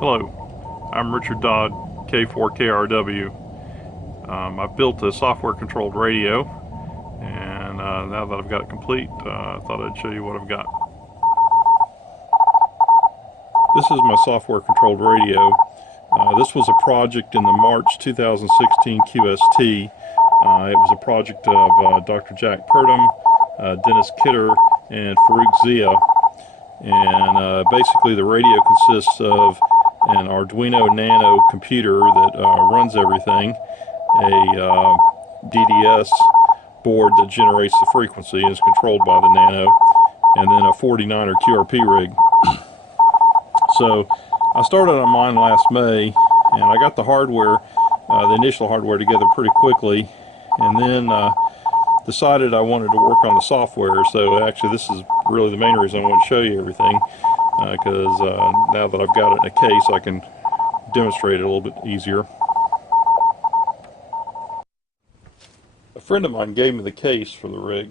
Hello, I'm Richard Dodd, K4KRW. I've built a software-controlled radio, and now that I've got it complete, I thought I'd show you what I've got. This is my software-controlled radio. This was a project in the March 2016 QST. It was a project of Dr. Jack Purdum, Dennis Kidder, and Farrukh Zia. And basically the radio consists of an Arduino Nano computer that runs everything, a DDS board that generates the frequency and is controlled by the Nano, and then a 49er QRP rig. So I started on mine last May, and I got the hardware, the initial hardware together pretty quickly, and then decided I wanted to work on the software. So actually this is really the main reason I want to show you everything, because now that I've got it in a case, I can demonstrate it a little bit easier. A friend of mine gave me the case for the rig,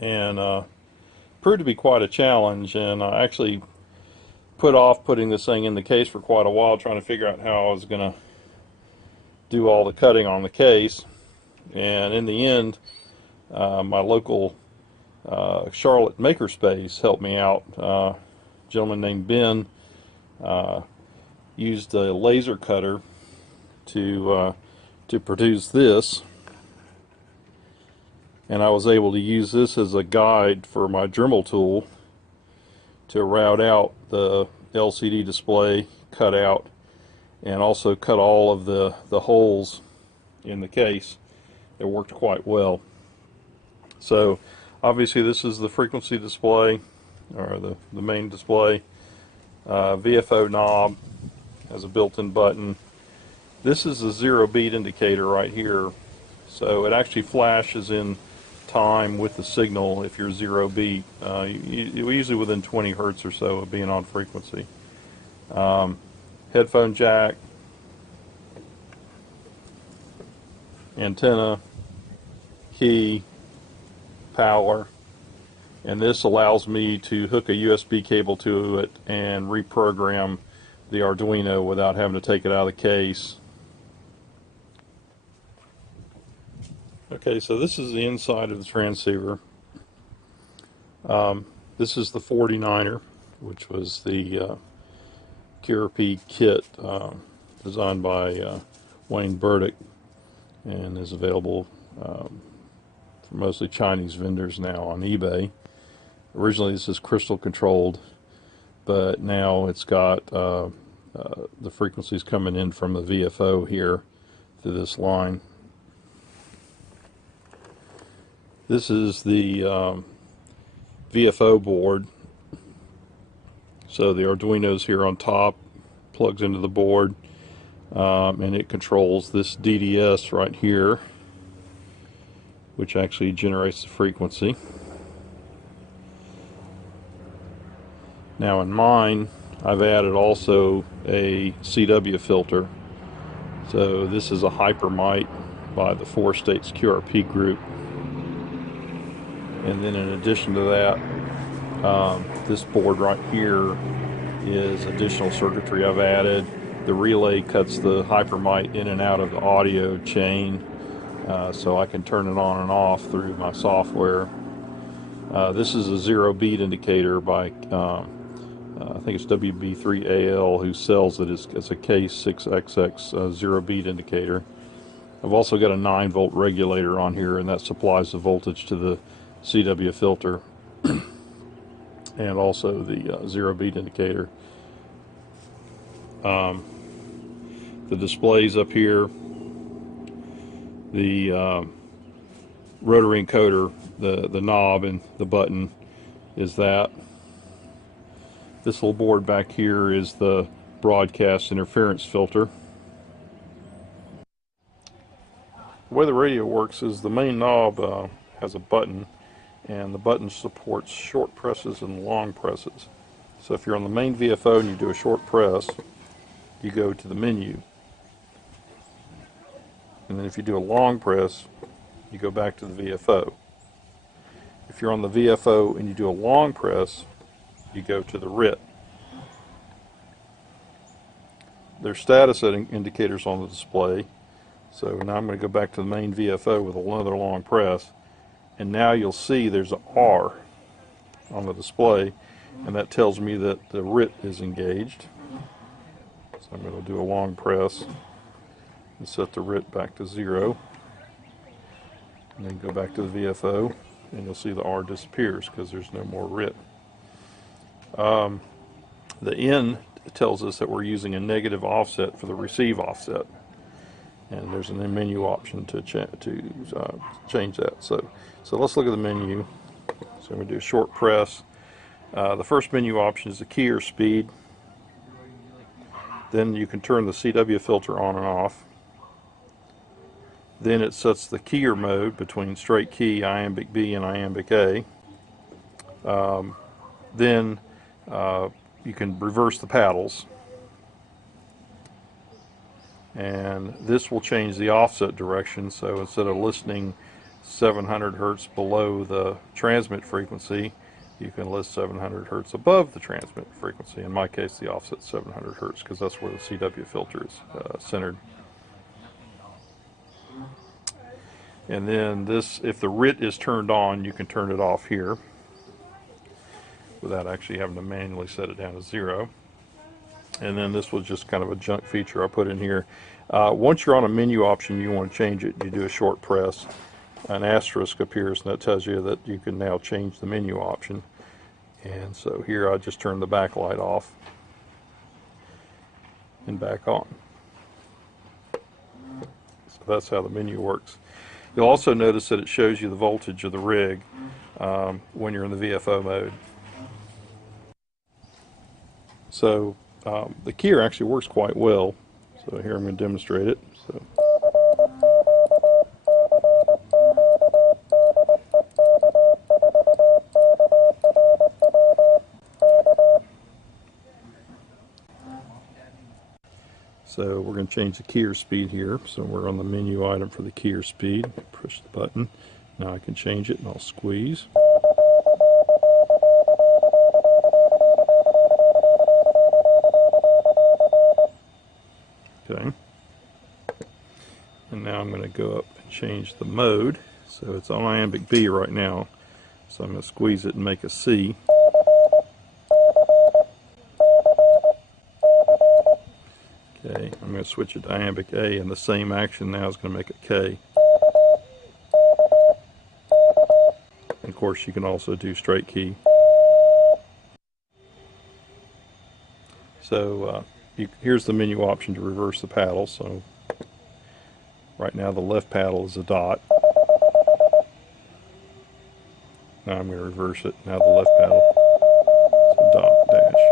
and proved to be quite a challenge, and I actually put off putting this thing in the case for quite a while, trying to figure out how I was going to do all the cutting on the case. And in the end, my local Charlotte makerspace helped me out. A gentleman named Ben used a laser cutter to produce this, and I was able to use this as a guide for my Dremel tool to route out the LCD display, cut out, and also cut all of the holes in the case. It worked quite well. So obviously this is the frequency display, or the main display. VFO knob has a built-in button. This is a 0 beat indicator right here, so it actually flashes in time with the signal if you're 0 beat, usually within 20 hertz or so of being on frequency. Headphone jack, antenna, key, power, and this allows me to hook a USB cable to it and reprogram the Arduino without having to take it out of the case. Okay, so this is the inside of the transceiver. This is the 49er, which was the QRP kit designed by Wayne Burdick, and is available for mostly Chinese vendors now on eBay. Originally this is crystal controlled, but now it's got the frequencies coming in from the VFO here through this line. This is the VFO board. So the Arduino's here on top, plugs into the board, and it controls this DDS right here, which actually generates the frequency. Now in mine, I've added also a CW filter. So this is a Hypermite by the Four States QRP group. And then in addition to that, this board right here is additional circuitry I've added. The relay cuts the Hypermite in and out of the audio chain, so I can turn it on and off through my software. This is a 0 beat indicator by, I think it's WB3AL, who sells it as a K6XX 0 beat indicator. I've also got a 9-volt regulator on here, and that supplies the voltage to the CW filter and also the 0 beat indicator. The displays up here, the rotary encoder, the knob and the button is that. This little board back here is the broadcast interference filter. The way the radio works is the main knob has a button, and the button supports short presses and long presses. So if you're on the main VFO and you do a short press, you go to the menu. And then if you do a long press, you go back to the VFO. If you're on the VFO and you do a long press, you go to the RIT. there's status indicators on the display. So now I'm going to go back to the main VFO with another long press, and now you'll see there's an R on the display, and that tells me that the RIT is engaged. So I'm going to do a long press and set the RIT back to 0, and then go back to the VFO, and you'll see the R disappears because there's no more RIT. The N tells us that we're using a negative offset for the receive offset, and there's a menu option to change that. So let's look at the menu. So I'm going to do a short press. The first menu option is the key or speed. Then you can turn the CW filter on and off. Then it sets the keyer mode between straight key, iambic B, and iambic A. Then you can reverse the paddles. And this will change the offset direction, so instead of listening 700 hertz below the transmit frequency, you can list 700 hertz above the transmit frequency. In my case, the offset's 700 hertz because that's where the CW filter is centered. And then this, if the RIT is turned on, you can turn it off here without actually having to manually set it down to 0. And then this was just kind of a junk feature I put in here. Once you're on a menu option, you want to change it, you do a short press, an asterisk appears, and that tells you that you can now change the menu option. And so here I just turn the backlight off and back on. So that's how the menu works. You'll also notice that it shows you the voltage of the rig when you're in the VFO mode. So the keyer actually works quite well. So here I'm going to demonstrate it. So we're going to change the keyer speed here. So we're on the menu item for the keyer speed. Push the button. Now I can change it, and I'll squeeze. Okay. And now I'm going to go up and change the mode. So it's on iambic B right now. So I'm going to squeeze it and make a C. Okay, I'm going to switch it to iambic A, and the same action now is going to make a K. And of course, you can also do straight key. So here's the menu option to reverse the paddle. So right now the left paddle is a dot. Now I'm going to reverse it. Now the left paddle is a dot dash.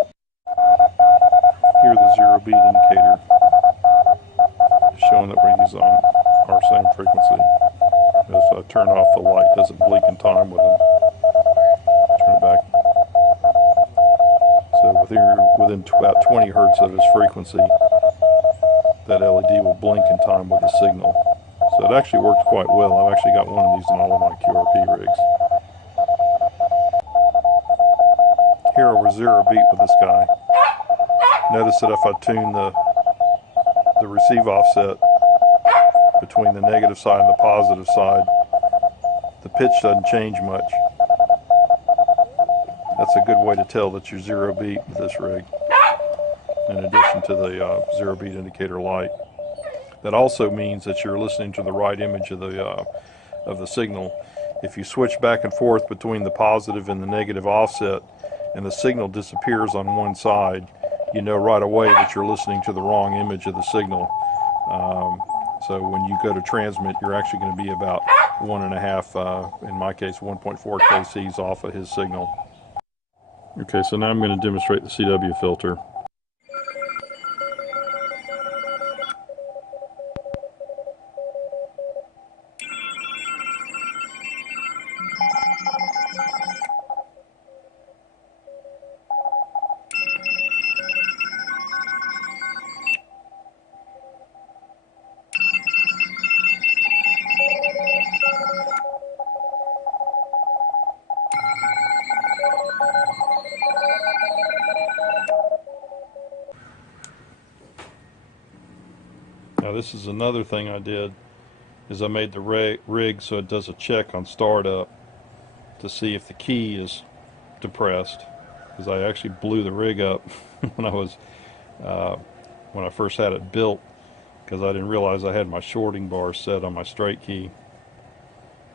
Here the 0 beat indicator is showing that we're using our same frequency. As I turn off the light, it doesn't blink in time with them. Turn it back. So within about 20 hertz of its frequency, that LED will blink in time with the signal. So it actually works quite well. I've actually got one of these in all of my QRP rigs. Here we're 0 beat with this guy. Notice that if I tune the receive offset between the negative side and the positive side, the pitch doesn't change much. That's a good way to tell that you're 0 beat with this rig, in addition to the 0 beat indicator light. That also means that you're listening to the right image of the signal. If you switch back and forth between the positive and the negative offset, and the signal disappears on one side, you know right away that you're listening to the wrong image of the signal. So when you go to transmit, you're actually going to be about 1.5, in my case 1.4 kcs off of his signal. Okay, so now I'm going to demonstrate the CW filter. Now this is another thing I did, is I made the rig so it does a check on startup to see if the key is depressed, because I actually blew the rig up when I first had it built, because I didn't realize I had my shorting bar set on my straight key.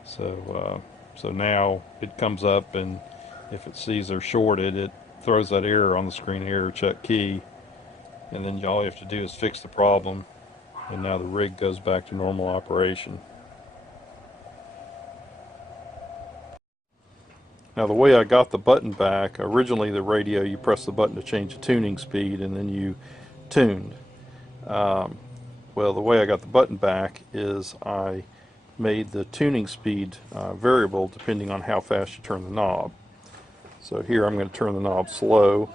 So now it comes up, and if it sees they're shorted, it throws that error on the screen, error check key, and then all you have to do is fix the problem, and now the rig goes back to normal operation. Now the way I got the button back, originally the radio, you press the button to change the tuning speed and then you tuned. Well, the way I got the button back is I made the tuning speed variable depending on how fast you turn the knob. So here I'm going to turn the knob slow,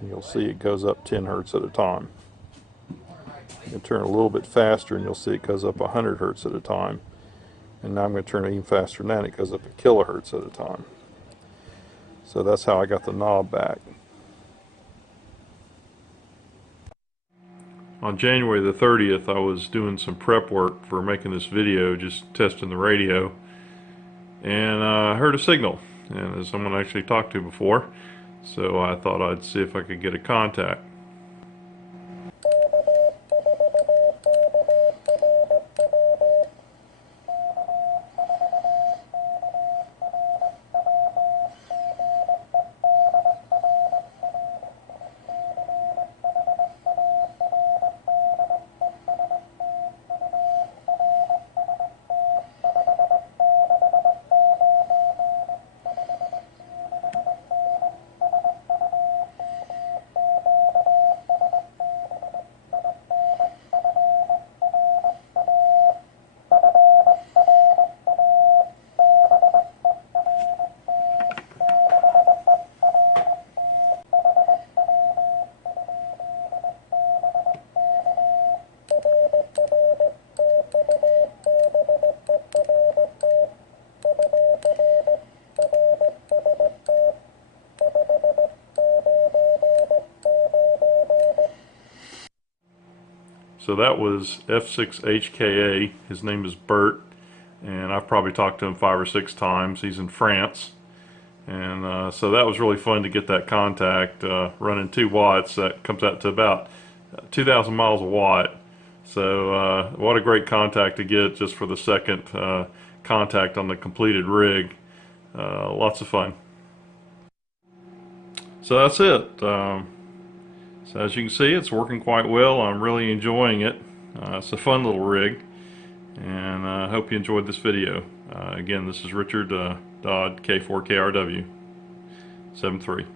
and you'll see it goes up 10 hertz at a time. You can turn it a little bit faster and you'll see it goes up 100 hertz at a time. And now I'm going to turn it even faster than that, it goes up a kilohertz at a time. So that's how I got the knob back. On January the 30th, I was doing some prep work for making this video, just testing the radio, and I heard a signal, and it's someone I actually talked to before, so I thought I'd see if I could get a contact. So that was F6HKA. His name is Bert, and I've probably talked to him 5 or 6 times. He's in France, and so that was really fun to get that contact. Running 2 watts, that comes out to about 2,000 miles a watt. So what a great contact to get just for the second contact on the completed rig. Lots of fun. So that's it. So as you can see, it's working quite well. I'm really enjoying it. It's a fun little rig, and I hope you enjoyed this video. Again, this is Richard Dodd, K4KRW 73.